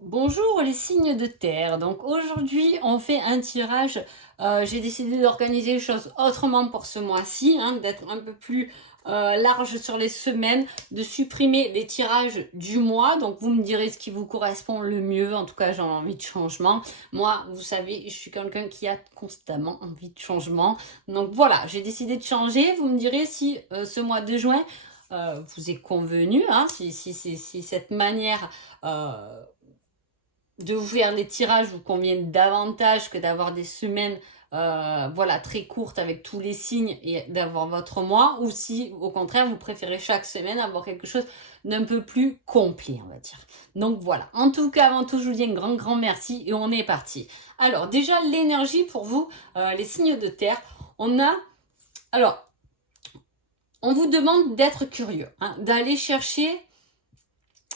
Bonjour les signes de terre. Donc aujourd'hui, on fait un tirage. J'ai décidé d'organiser les choses autrement pour ce mois-ci, hein, d'être un peu plus large sur les semaines, de supprimer les tirages du mois. Donc vous me direz ce qui vous correspond le mieux. En tout cas, j'ai envie de changement. Moi, vous savez, je suis quelqu'un qui a constamment envie de changement. Donc voilà, j'ai décidé de changer. Vous me direz si ce mois de juin vous est convenu, hein, si cette manière de vous faire les tirages vous conviennent davantage que d'avoir des semaines voilà, très courtes avec tous les signes et d'avoir votre mois, ou si au contraire vous préférez chaque semaine avoir quelque chose d'un peu plus complet, on va dire. Donc voilà, en tout cas avant tout je vous dis un grand merci et on est parti. Alors déjà l'énergie pour vous, les signes de terre, on a... Alors, on vous demande d'être curieux, hein, d'aller chercher.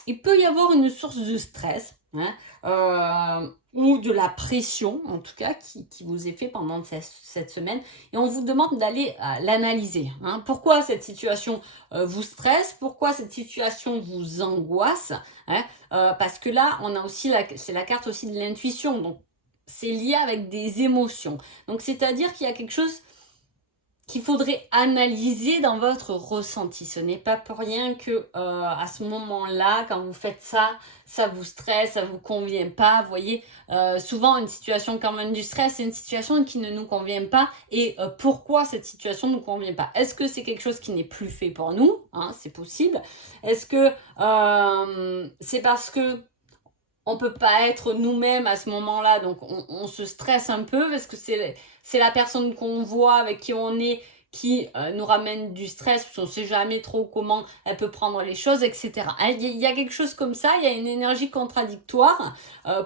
Il peut y avoir une source de stress, hein, ou de la pression, en tout cas, qui vous est fait pendant cette semaine. Et on vous demande d'aller l'analyser, hein. Pourquoi cette situation vous stresse? Pourquoi cette situation vous angoisse, hein? Parce que là, on a aussi, c'est la carte aussi de l'intuition. Donc, c'est lié avec des émotions. Donc, c'est-à-dire qu'il y a quelque chose qu'il faudrait analyser dans votre ressenti. Ce n'est pas pour rien que à ce moment-là, quand vous faites ça, ça vous stresse, ça vous convient pas. Vous voyez, souvent une situation quand même du stress, c'est une situation qui ne nous convient pas. Et pourquoi cette situation ne nous convient pas? Est-ce que c'est quelque chose qui n'est plus fait pour nous, hein, c'est possible. Est-ce que c'est parce que on peut pas être nous-mêmes à ce moment-là, donc on se stresse un peu parce que c'est la personne qu'on voit, avec qui on est, qui nous ramène du stress, parce qu'on sait jamais trop comment elle peut prendre les choses, etc. Il y a quelque chose comme ça, il y a une énergie contradictoire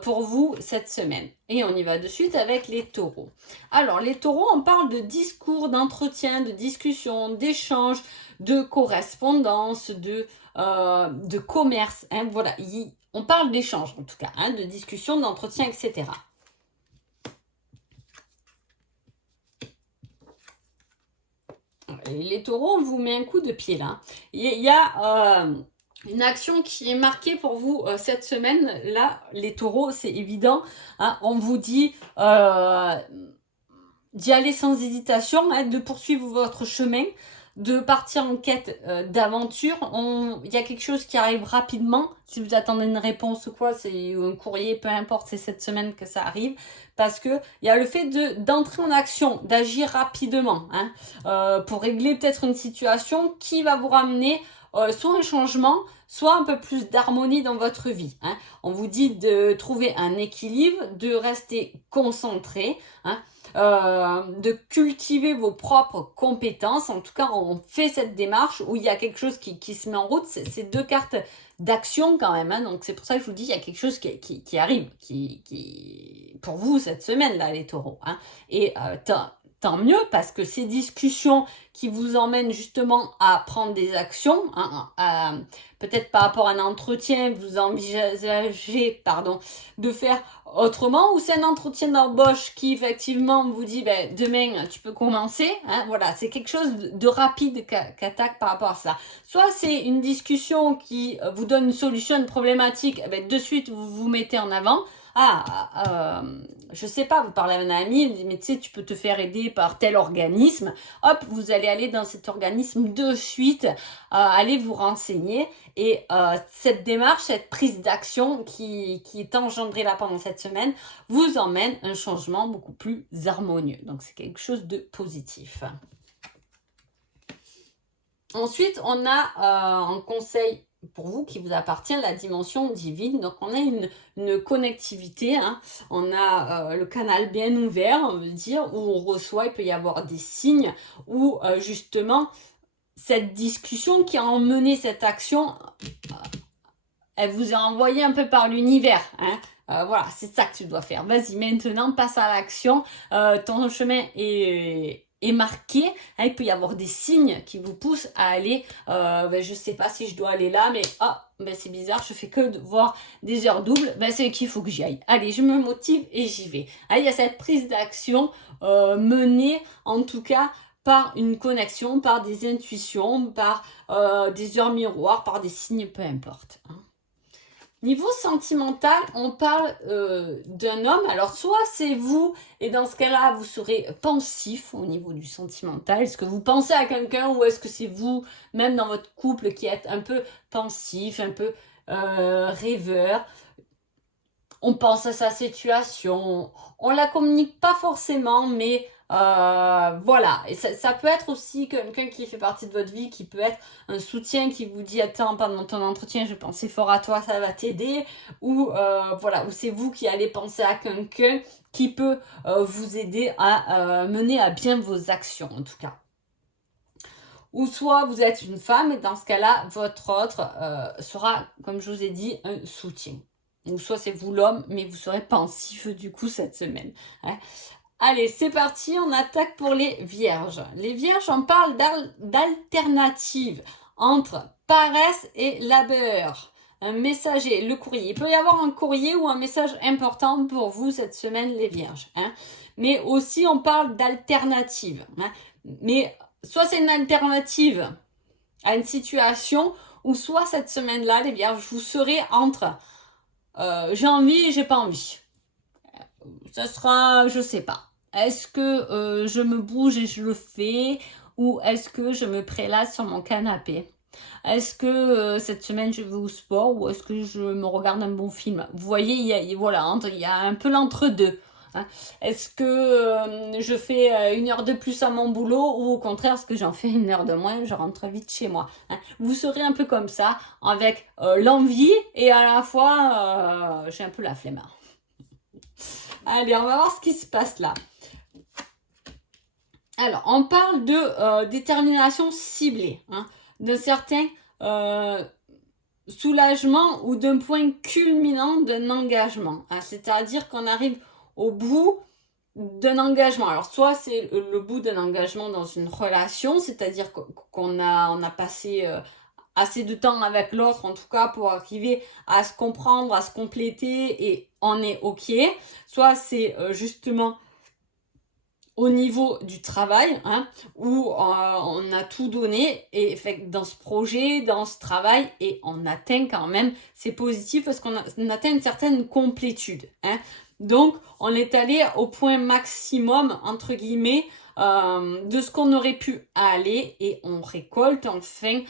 pour vous cette semaine. Et on y va de suite avec les taureaux. Alors, les taureaux, on parle de discours, d'entretien, de discussion, d'échange, de correspondance, de commerce, hein, voilà. On parle d'échange en tout cas, hein, de discussion, d'entretien, etc. Les taureaux, on vous met un coup de pied là. Il y a une action qui est marquée pour vous cette semaine. Là, les taureaux, c'est évident, hein, on vous dit d'y aller sans hésitation, hein, de poursuivre votre chemin, de partir en quête d'aventure. Il y a quelque chose qui arrive rapidement. Si vous attendez une réponse ou quoi, c'est un courrier, peu importe, c'est cette semaine que ça arrive. Parce que il y a le fait d'entrer en action, d'agir rapidement, hein, pour régler peut-être une situation qui va vous ramener soit un changement, soit un peu plus d'harmonie dans votre vie, hein. On vous dit de trouver un équilibre, de rester concentré, hein, de cultiver vos propres compétences. En tout cas, on fait cette démarche où il y a quelque chose qui se met en route. C'est deux cartes d'action quand même, hein. Donc c'est pour ça que je vous dis, il y a quelque chose qui arrive, pour vous cette semaine là, les taureaux, hein. Et tant mieux, parce que ces discussions qui vous emmènent justement à prendre des actions, hein, peut-être par rapport à un entretien, vous envisagez, pardon, de faire autrement, ou c'est un entretien d'embauche qui effectivement vous dit ben, demain tu peux commencer, hein, voilà, c'est quelque chose de rapide qu'attaque par rapport à ça. Soit c'est une discussion qui vous donne une solution à une problématique, ben, de suite vous vous mettez en avant. Je sais pas, vous parlez à un ami, vous dites, mais tu sais, tu peux te faire aider par tel organisme. Hop, vous allez aller dans cet organisme de suite, allez vous renseigner. Et cette démarche, cette prise d'action qui est engendrée là pendant cette semaine, vous emmène un changement beaucoup plus harmonieux. Donc c'est quelque chose de positif. Ensuite, on a un conseil pour vous qui vous appartient, la dimension divine. Donc on a une connectivité, hein. On a le canal bien ouvert, on veut dire, où on reçoit, il peut y avoir des signes, où justement cette discussion qui a emmené cette action, elle vous a envoyé un peu par l'univers, hein. Voilà, c'est ça que tu dois faire. Vas-y, maintenant, passe à l'action. Ton chemin est marqué, hein. Il peut y avoir des signes qui vous poussent à aller, ben, je sais pas si je dois aller là, mais ben, c'est bizarre, je fais que de voir des heures doubles, ben, c'est qu'il faut que j'y aille. Allez, je me motive et j'y vais. Il y a cette prise d'action menée, en tout cas, par une connexion, par des intuitions, par des heures miroirs, par des signes, peu importe, hein. Niveau sentimental, on parle d'un homme. Alors, soit c'est vous, et dans ce cas-là, vous serez pensif au niveau du sentimental. Est-ce que vous pensez à quelqu'un ou est-ce que c'est vous, même dans votre couple, qui êtes un peu pensif, un peu rêveur? On pense à sa situation, on la communique pas forcément, mais voilà. Et ça peut être aussi quelqu'un qui fait partie de votre vie, qui peut être un soutien qui vous dit attends, pendant ton entretien, je pensais fort à toi, ça va t'aider, ou voilà, ou c'est vous qui allez penser à quelqu'un qui peut vous aider à mener à bien vos actions, en tout cas. Ou soit vous êtes une femme et dans ce cas-là, votre autre sera, comme je vous ai dit, un soutien. Ou soit c'est vous l'homme, mais vous serez pensif du coup cette semaine. Hein. Allez, c'est parti, on attaque pour les vierges. Les vierges, on parle d'alternative entre paresse et labeur. Un messager, le courrier. Il peut y avoir un courrier ou un message important pour vous cette semaine, les vierges. Hein. Mais aussi, on parle d'alternative. Hein. Mais soit c'est une alternative à une situation, ou soit cette semaine-là, les vierges, vous serez entre j'ai envie et j'ai pas envie. Ça sera, je sais pas. Est-ce que je me bouge et je le fais, ou est-ce que je me prélasse sur mon canapé? Est-ce que cette semaine je vais au sport ou est-ce que je me regarde un bon film? Vous voyez, il y a un peu l'entre-deux. Hein. Est-ce que je fais 1 heure de plus à mon boulot ou au contraire, est-ce que j'en fais 1 heure de moins, je rentre vite chez moi? Hein. Vous serez un peu comme ça, avec l'envie et à la fois, j'ai un peu la flemme. Allez, on va voir ce qui se passe là. Alors, on parle de détermination ciblée, hein, d'un certain soulagement ou d'un point culminant d'un engagement. Hein, c'est-à-dire qu'on arrive au bout d'un engagement. Alors, soit c'est le bout d'un engagement dans une relation, c'est-à-dire qu'on a passé assez de temps avec l'autre, en tout cas, pour arriver à se comprendre, à se compléter, et on est OK. Soit c'est justement au niveau du travail, hein, où on a tout donné et fait dans ce projet, dans ce travail, et on atteint quand même, c'est positif parce qu'on atteint une certaine complétude. Hein. Donc, on est allé au point maximum, entre guillemets, de ce qu'on aurait pu aller et on récolte enfin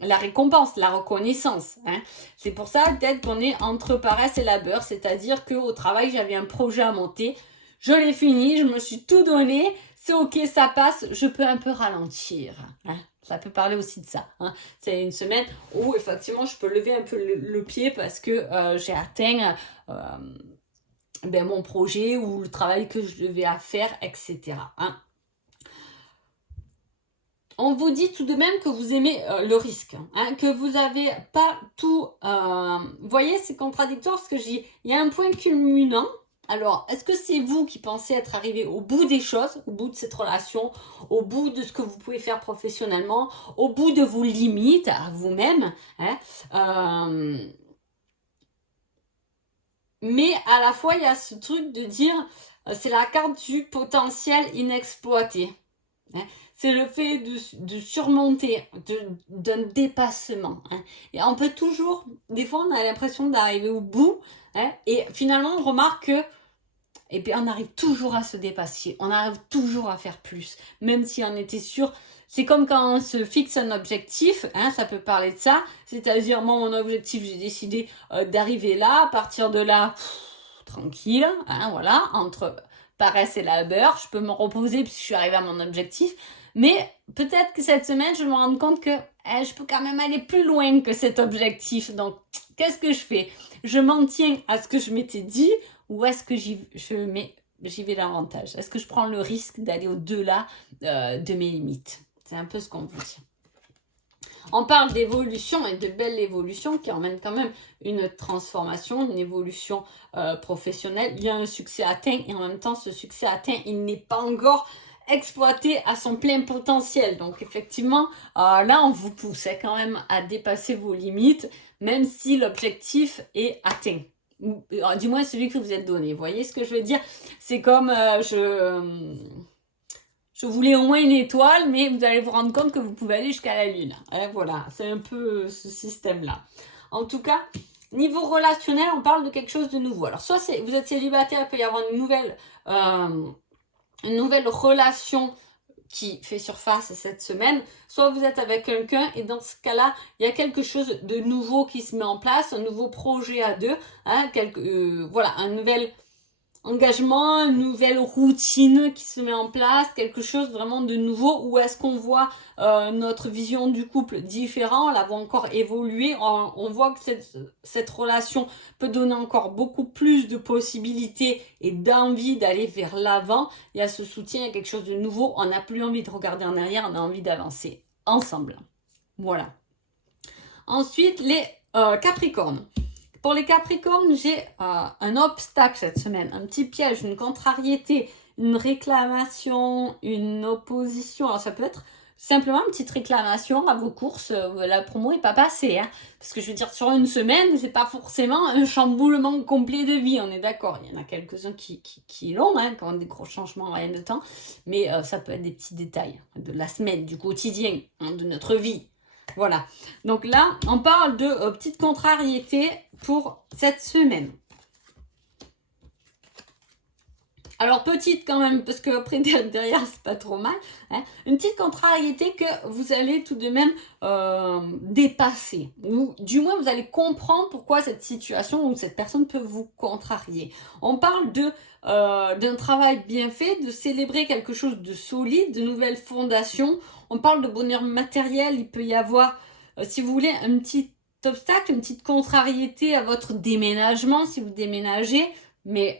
la récompense, la reconnaissance. Hein. C'est pour ça peut-être qu'on est entre paresse et labeur, c'est-à-dire qu'au travail, j'avais un projet à monter, je l'ai fini, je me suis tout donné, c'est ok, ça passe, je peux un peu ralentir. Hein. Ça peut parler aussi de ça. Hein. C'est une semaine où effectivement je peux lever un peu le pied parce que j'ai atteint mon projet ou le travail que je devais faire, etc. Hein. On vous dit tout de même que vous aimez le risque, hein, que vous n'avez pas tout... Vous voyez, c'est contradictoire parce que il y a un point culminant. Alors, est-ce que c'est vous qui pensez être arrivé au bout des choses, au bout de cette relation, au bout de ce que vous pouvez faire professionnellement, au bout de vos limites à vous-même, hein, mais à la fois, il y a ce truc de dire, c'est la carte du potentiel inexploité. Hein. C'est le fait de surmonter, d'un dépassement. Hein. Et on peut toujours, des fois, on a l'impression d'arriver au bout, hein, et finalement, on remarque que et puis on arrive toujours à se dépasser, on arrive toujours à faire plus, même si on était sûr. C'est comme quand on se fixe un objectif, hein, ça peut parler de ça, c'est-à-dire moi mon objectif j'ai décidé d'arriver là, à partir de là, tranquille, hein, voilà, entre paresse et labeur, je peux me reposer puisque je suis arrivée à mon objectif, mais peut-être que cette semaine je me rends compte que je peux quand même aller plus loin que cet objectif, donc qu'est-ce que je fais? Je m'en tiens à ce que je m'étais dit, ou est-ce que j'y vais davantage? Est-ce que je prends le risque d'aller au-delà de mes limites? C'est un peu ce qu'on vous dit. On parle d'évolution et de belle évolution qui emmène quand même une transformation, une évolution professionnelle. Il y a un succès atteint et en même temps, ce succès atteint, il n'est pas encore exploité à son plein potentiel. Donc effectivement, là, on vous pousse quand même à dépasser vos limites, même si l'objectif est atteint. Du moins celui que vous êtes donné. Vous voyez ce que je veux dire? C'est comme je voulais au moins une étoile, mais vous allez vous rendre compte que vous pouvez aller jusqu'à la Lune. Voilà, c'est un peu ce système-là. En tout cas, niveau relationnel, on parle de quelque chose de nouveau. Alors, soit vous êtes célibataire, il peut y avoir une nouvelle relation qui fait surface cette semaine, soit vous êtes avec quelqu'un et dans ce cas-là, il y a quelque chose de nouveau qui se met en place, un nouveau projet à deux, hein, voilà, un nouvel engagement, une nouvelle routine qui se met en place, quelque chose vraiment de nouveau, ou est-ce qu'on voit notre vision du couple différent, on la voit encore évoluer, on voit que cette relation peut donner encore beaucoup plus de possibilités et d'envie d'aller vers l'avant, il y a ce soutien, il y a quelque chose de nouveau, on n'a plus envie de regarder en arrière, on a envie d'avancer ensemble. Voilà. Ensuite, les Capricornes. Pour les Capricornes, j'ai un obstacle cette semaine, un petit piège, une contrariété, une réclamation, une opposition. Alors ça peut être simplement une petite réclamation à vos courses, la promo n'est pas passée. Hein, parce que je veux dire, sur une semaine, c'est pas forcément un chamboulement complet de vie, on est d'accord. Il y en a quelques-uns qui l'ont, hein, qui ont des gros changements en rien de temps. Mais ça peut être des petits détails de la semaine, du quotidien, hein, de notre vie. Voilà. Donc là, on parle de petites contrariétés pour cette semaine. Alors petite quand même, parce que après derrière c'est pas trop mal. Hein. Une petite contrariété que vous allez tout de même dépasser. Ou du moins vous allez comprendre pourquoi cette situation ou cette personne peut vous contrarier. On parle d'un travail bien fait, de célébrer quelque chose de solide, de nouvelles fondations. On parle de bonheur matériel, il peut y avoir, si vous voulez, un petit obstacle, une petite contrariété à votre déménagement si vous déménagez. Mais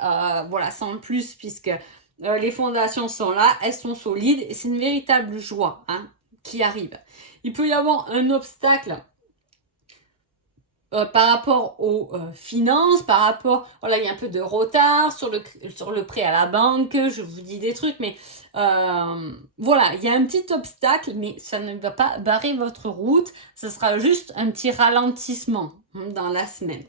voilà, sans plus, puisque les fondations sont là, elles sont solides, et c'est une véritable joie hein, qui arrive. Il peut y avoir un obstacle par rapport aux finances, par rapport, voilà, il y a un peu de retard sur le prêt à la banque, je vous dis des trucs, mais voilà, il y a un petit obstacle, mais ça ne va pas barrer votre route, ce sera juste un petit ralentissement dans la semaine.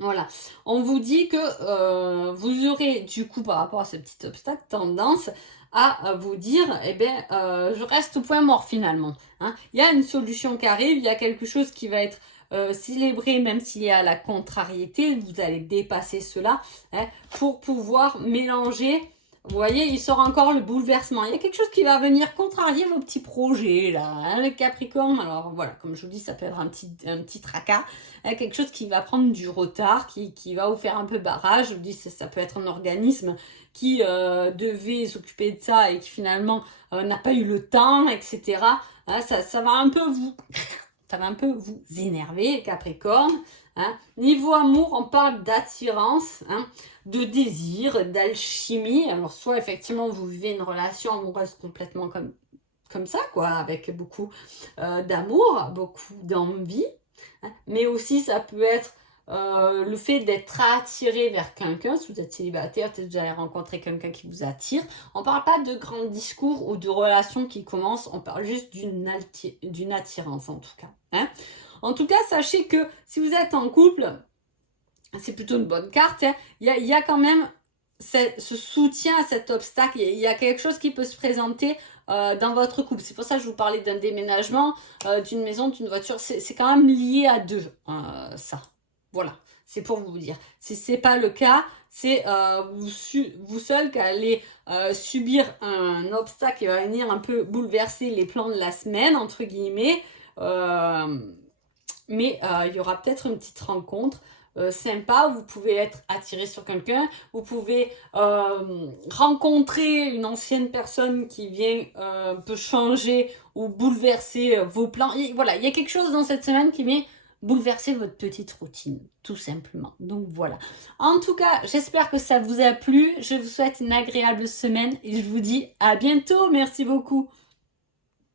Voilà, on vous dit que vous aurez du coup par rapport à ce petit obstacle tendance à vous dire eh bien je reste au point mort finalement. Hein. Il y a une solution qui arrive, il y a quelque chose qui va être célébré même s'il y a la contrariété, vous allez dépasser cela hein, pour pouvoir mélanger. Vous voyez, il sort encore le bouleversement. Il y a quelque chose qui va venir contrarier vos petits projets, là, hein, les Capricornes. Alors, voilà, comme je vous dis, ça peut être un petit tracas. Hein, quelque chose qui va prendre du retard, qui va vous faire un peu barrage. Je vous dis, ça peut être un organisme qui devait s'occuper de ça et qui finalement n'a pas eu le temps, etc. Hein, ça va un peu vous énerver, Capricorne. Hein. Niveau amour, on parle d'attirance, hein, de désir, d'alchimie. Alors, soit effectivement, vous vivez une relation amoureuse complètement comme ça, quoi, avec beaucoup d'amour, beaucoup d'envie. Hein. Mais aussi, ça peut être le fait d'être attiré vers quelqu'un. Si vous êtes célibataire, peut-être que vous allez rencontrer quelqu'un qui vous attire. On ne parle pas de grands discours ou de relations qui commencent. On parle juste d'une attirance, en tout cas. Hein. En tout cas, sachez que si vous êtes en couple, c'est plutôt une bonne carte. Hein. Il y a quand même ce soutien à cet obstacle. Il y a quelque chose qui peut se présenter dans votre couple. C'est pour ça que je vous parlais d'un déménagement, d'une maison, d'une voiture. C'est quand même lié à deux, ça. Voilà, c'est pour vous dire. Si ce n'est pas le cas, c'est vous seul qui allez subir un obstacle qui va venir un peu bouleverser les plans de la semaine, entre guillemets. Mais il y aura peut-être une petite rencontre sympa où vous pouvez être attiré sur quelqu'un, vous pouvez rencontrer une ancienne personne qui vient peut changer ou bouleverser vos plans. Et voilà, il y a quelque chose dans cette semaine qui vient bouleverser votre petite routine, tout simplement. Donc voilà. En tout cas, j'espère que ça vous a plu. Je vous souhaite une agréable semaine et je vous dis à bientôt. Merci beaucoup.